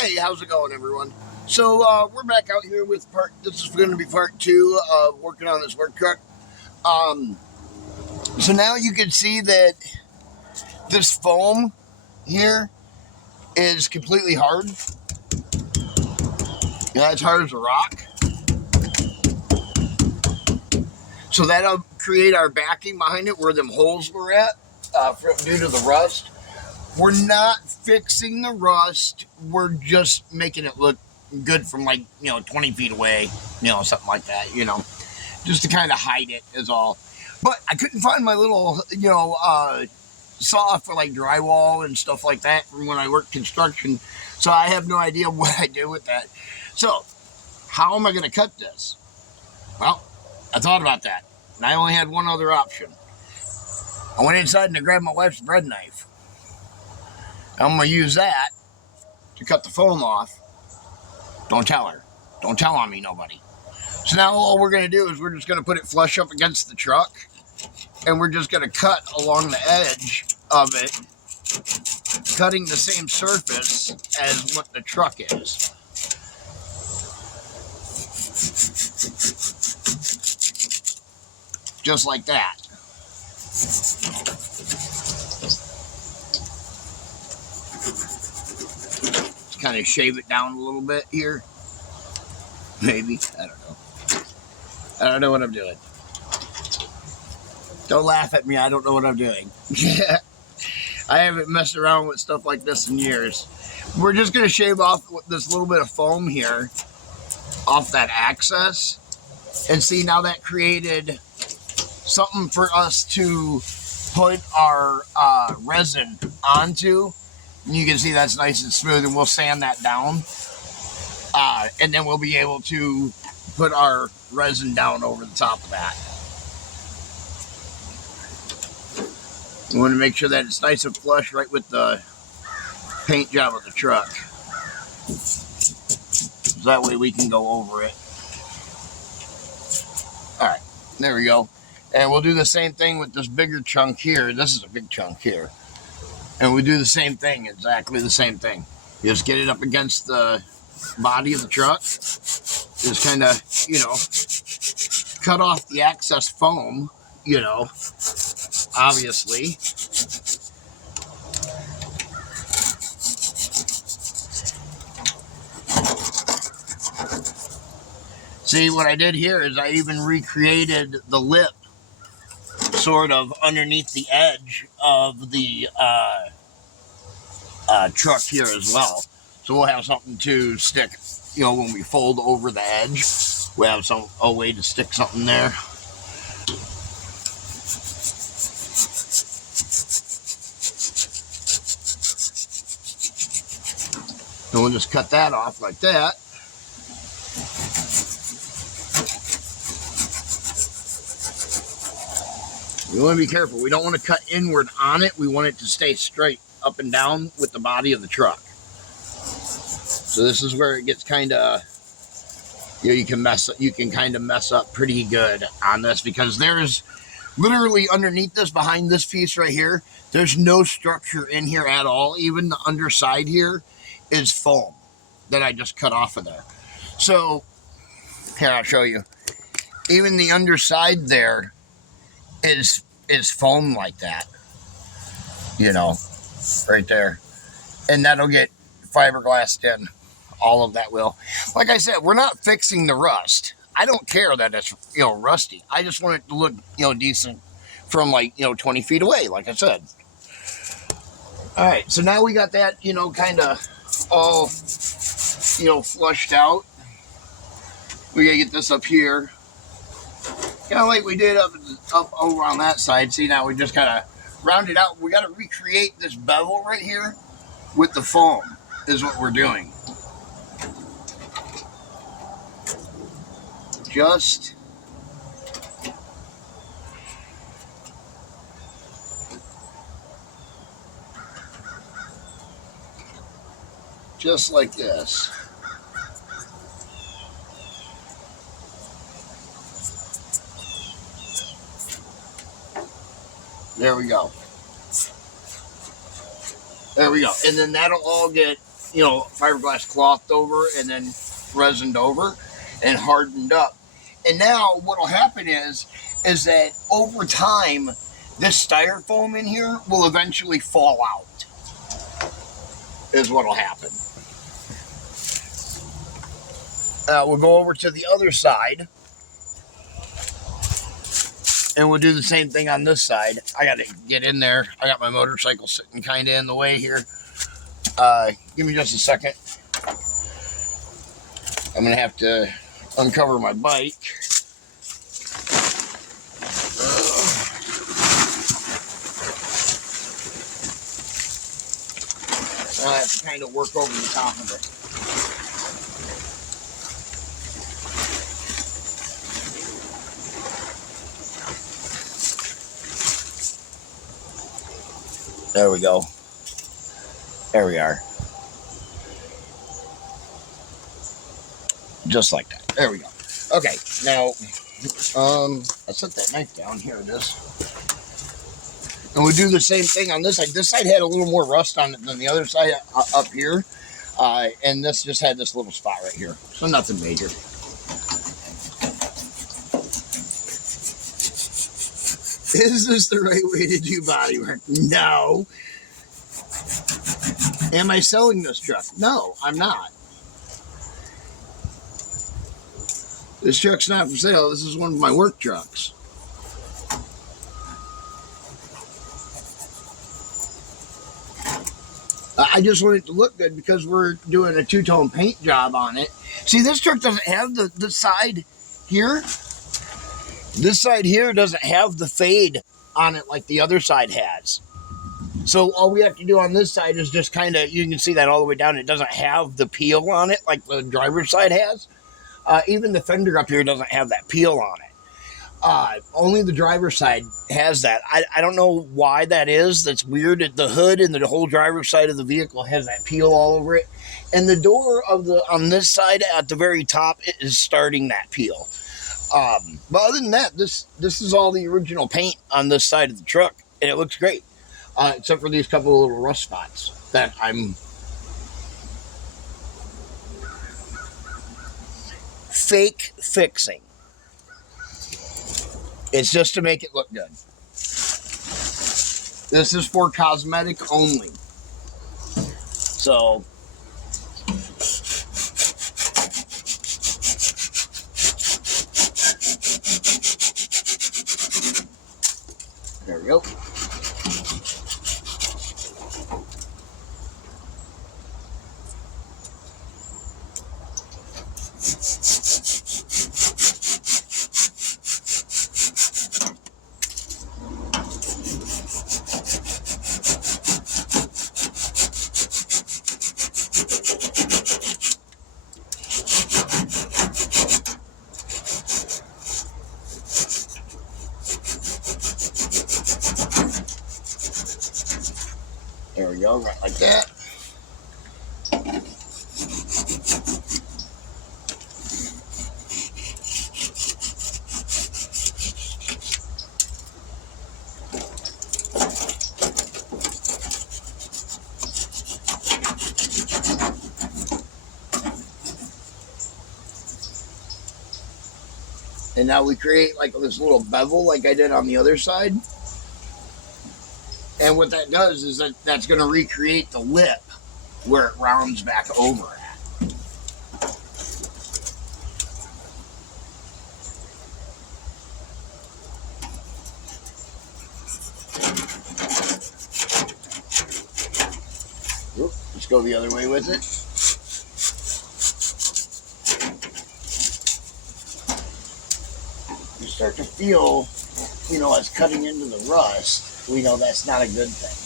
Hey, how's it going, everyone? So, we're back out here with this is going to be part 2 of working on this work truck. So now you can see that this foam here is completely hard. Yeah, it's hard as a rock. So that'll create our backing behind it where them holes were at, due to the rust. We're not fixing the rust. We're just making it look good from 20 feet away, something like that, just to kind of hide it is all. But I couldn't find my little, saw for like drywall and stuff like that from when I worked construction. So I have no idea what I did with that. So how am I going to cut this? Well, I thought about that, and I only had one other option. I went inside and I grabbed my wife's bread knife. I'm going to use that to cut the foam off. Don't tell her. Don't tell on me, nobody. So now all we're going to do is we're just going to put it flush up against the truck, and we're just going to cut along the edge of it, cutting the same surface as what the truck is. Just like that. Kind of shave it down a little bit here. Maybe. I don't know. I don't know what I'm doing. Don't laugh at me. I don't know what I'm doing. I haven't messed around with stuff like this in years. We're just going to shave off this little bit of foam here off that access. And see, now that created something for us to put our resin onto. And you can see that's nice and smooth, and we'll sand that down. And then we'll be able to put our resin down over the top of that. We want to make sure that it's nice and flush right with the paint job of the truck. So that way we can go over it. Alright, there we go. And we'll do the same thing with this bigger chunk here. This is a big chunk here. And we do the same thing, exactly the same thing. Just get it up against the body of the truck. Just kind of, cut off the excess foam, obviously. See, what I did here is I even recreated the lip sort of underneath the edge of the truck here as well. So we'll have something to stick, when we fold over the edge, we have a way to stick something there. And we'll just cut that off like that. We want to be careful. We don't want to cut inward on it. We want it to stay straight up and down with the body of the truck. So this is where it gets kind of, you can kind of mess up pretty good on this, because there's literally underneath this, behind this piece right here, there's no structure in here at all. Even the underside here is foam that I just cut off of there. So here, I'll show you. Even the underside there is foam like that, right there, and that'll get fiberglassed in. All of that will. Like I said, we're not fixing the rust. I don't care that it's rusty. I just want it to look decent from 20 feet away, like I said. All right, so now we got that kind of all flushed out. We gotta get this up here. Kind of like we did up over on that side. See, now we just kind of round it out. We got to recreate this bevel right here with the foam is what we're doing. Just like this. There we go. There we go. And then that'll all get fiberglass clothed over and then resined over and hardened up. And now what'll happen is that over time, this styrofoam in here will eventually fall out, is what'll happen. We'll go over to the other side, and we'll do the same thing on this side. I got to get in there. I got my motorcycle sitting kind of in the way here. Give me just a second. I'm going to have to uncover my bike. I have to kind of work over the top of it. There we go. There we are. Just like that. There we go. Okay, now, I set that knife down. Here it is. And we do the same thing on this side. This side had a little more rust on it than the other side up here. And this just had this little spot right here. So nothing major. Is this the right way to do bodywork? No. Am I selling this truck? No, I'm not. This truck's not for sale. This is one of my work trucks. I just want it to look good because we're doing a two-tone paint job on it. See, this truck doesn't have the side here. This side here doesn't have the fade on it like the other side has. So all we have to do on this side is just kind of, you can see that all the way down. It doesn't have the peel on it like the driver's side has. Even the fender up here doesn't have that peel on it. Only the driver's side has that. I don't know why that is. That's weird. The hood and the whole driver's side of the vehicle has that peel all over it. And the door on this side at the very top is starting that peel. But other than that, this is all the original paint on this side of the truck, and it looks great. Except for these couple of little rust spots that I'm fake fixing. It's just to make it look good. This is for cosmetic only. So there we go. There we go, right like that. And now we create like this little bevel like I did on the other side. And what that does is that's going to recreate the lip where it rounds back over at. Let's go the other way with it. You start to feel, as cutting into the rust. We know that's not a good thing.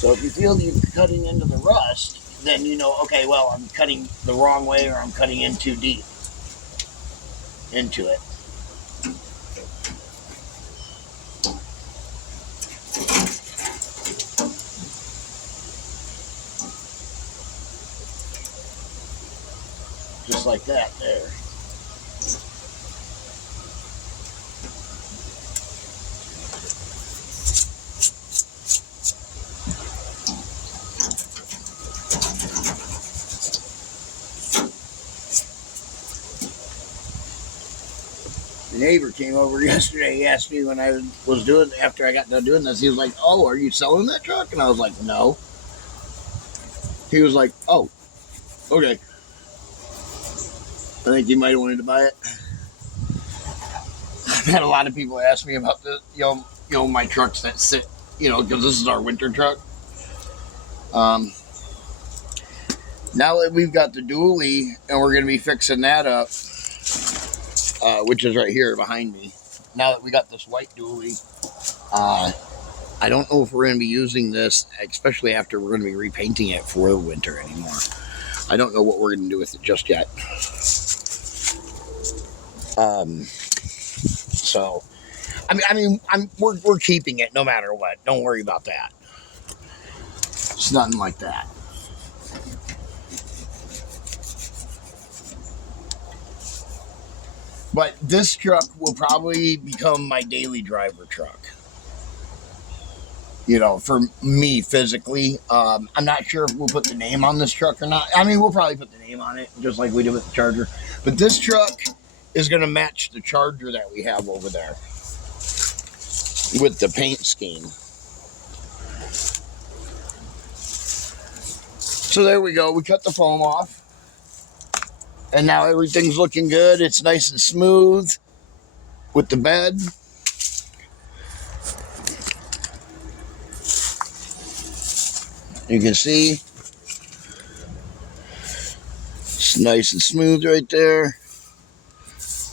So if you feel you're cutting into the rust, then you know, okay, well, I'm cutting the wrong way or I'm cutting in too deep into it. Just like that there. neighbor came over yesterday. He asked me when I was doing, after I got done doing this, he was like, "Oh, are you selling that truck?" And I was like, "No." He was like, "Oh, okay." I think he might have wanted to buy it. I've had a lot of people ask me about the, my trucks that sit, because this is our winter truck. Now that we've got the dually and we're going to be fixing that up, which is right here behind me. Now that we got this white dually, I don't know if we're going to be using this, especially after we're going to be repainting it for the winter anymore. I don't know what we're going to do with it just yet. So, we're keeping it no matter what. Don't worry about that. It's nothing like that. But this truck will probably become my daily driver truck. For me physically. I'm not sure if we'll put the name on this truck or not. We'll probably put the name on it, just like we did with the Charger. But this truck is going to match the Charger that we have over there with the paint scheme. So there we go. We cut the foam off. And now everything's looking good. It's nice and smooth with the bed. You can see it's nice and smooth right there.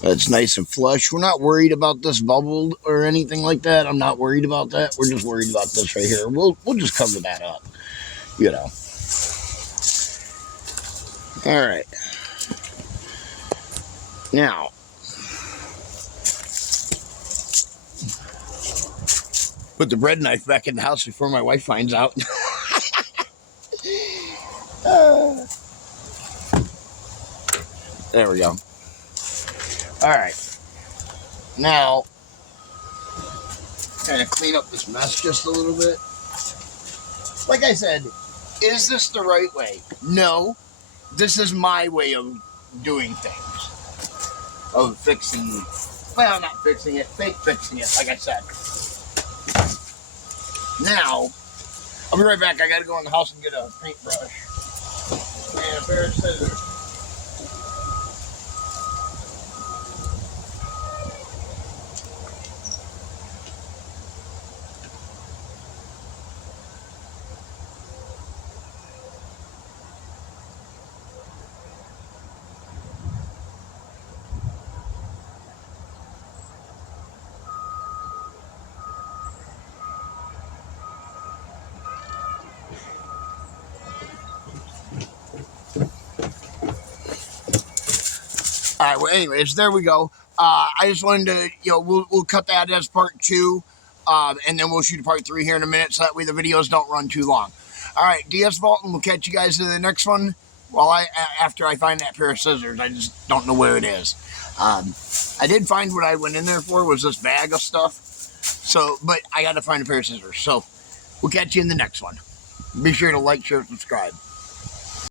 It's nice and flush. We're not worried about this bubbled or anything like that. I'm not worried about that. We're just worried about this right here. We'll just cover that up, All right. Now, put the bread knife back in the house before my wife finds out. There we go. All right. Now, kind of clean up this mess just a little bit. Like I said, is this the right way? No. This is my way of doing things. Of fixing, well, not fixing it, fake fixing it, like I said. Now, I'll be right back. I gotta go in the house and get a paintbrush and a pair of scissors. All right, well, anyways, there we go. I just wanted to, we'll cut that as part 2, and then we'll shoot part 3 here in a minute, so that way the videos don't run too long. All right, DS Vault, and we'll catch you guys in the next one. After I find that pair of scissors, I just don't know where it is. I did find what I went in there for was this bag of stuff. So, but I got to find a pair of scissors. So, we'll catch you in the next one. Be sure to like, share, subscribe.